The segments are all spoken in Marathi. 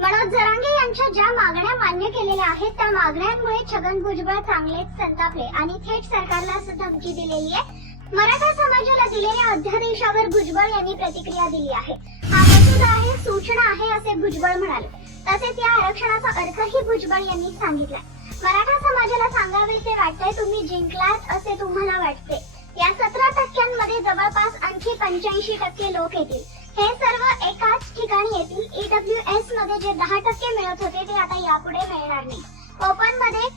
मनोज जरांगे यांच्या ज्या मागण्या मान्य केलेल्या आहेत त्या मागण्यांमुळे छगन भुजबळ चांगलेच संतापले आणि थेट सरकारला धमकी दिलेली आहे। मराठा समाजाला दिलेल्या अध्यादेशावर भुजबळ यांनी प्रतिक्रिया दिली आहे। हा मसुदा आहे, सूचना आहे असे भुजबळ म्हणाले। तसेच या आरक्षणाचा अर्थही भुजबळ यांनी सांगितलाय। मराठा समाजाला सांगावेसे वाटतंय, तुम्ही जिंकलात असे तुम्हाला वाटते। या 17% जवळपास आणखी 85% लोक येतील। हे सर्व एकाच ठिकाणी येतील। ईडब्ल्यूएस मध्ये जे 10% मिळत होते ते आता यापुढे मिळणार नाही। ओपन मध्ये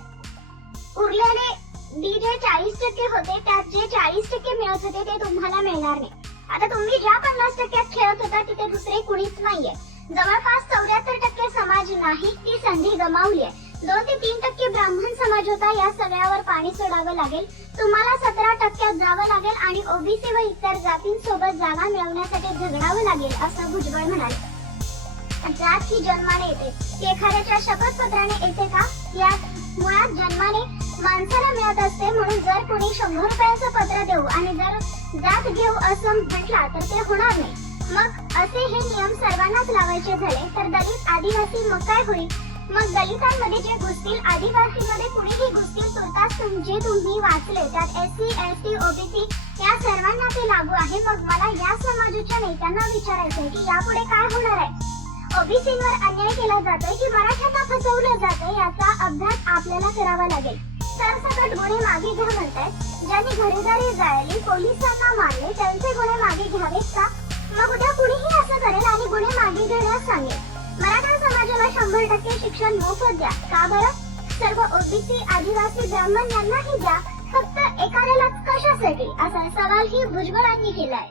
उरलेले जे 40% होते त्यात जे 40% मिळत होते ते तुम्हाला मिळणार नाही। आता तुम्ही ज्या 50% खेळत होता तिथे दुसरे कुणीच नाहीये। जवळपास 74% समाज नाही ती संधी गमावली आहे। 2 ते 3% ब्राह्मण समाज होता। या सगळ्यावर पाणी सोडावं लागेल। तुम्हाला 17% जावं लागेल आणि ओबीसी व इतर जातींसोबत जागा मिळवण्यासाठी झगडावं लागेल असं भुजबळ म्हणाले। जात ही जन्माने येते, ती एखाद्याच्या शपथपत्राने येते का? या मुळात जन्माने माणसाला मिळत असते। म्हणून जर कोणी 100 रुपयाचं पत्र देऊ आणि जर जात घेऊ असं म्हटला तर ते होणार नाही। मग असे हे नियम सर्वांनाच लावायचे झाले तर दलित आदिवासी मग काय होईल? मग दलितांमध्ये जे घुसतील, आदिवासीमध्ये कुणीही घुसतील, तुर्तास जे तुम्ही वाचले त्यात एससी, एसटी, ओबीसी या सर्वांना ते लागू आहे। मग मला या समाजाच्या नेत्यांना विचारायचंय की यापुढे काय होणार आहे? ओबीसींवर अन्याय केला जातोय की मराठ्यांना फसवलं जातंय याचा अभ्यास आपल्याला करावा लागेल। सरसकट गुन्हे मागे घ्या म्हणतायत। ज्यांनी घरेदारी जाळली, पोलिसांना मारले त्यांचे गुन्हे मागे घ्यावेत का? मग उद्या कुणीही असं करेल आणि गुन्हे मागे घेण्यास सांगेल। मराठा समाजाला 100% शिक्षण मोफत द्या। का बरं? सर्व ओबीसी, आदिवासी, ब्राह्मण यांनाही द्या, फक्त एखाद्यालाच कशासाठी असा सवालही भुजबळांनी केलाय।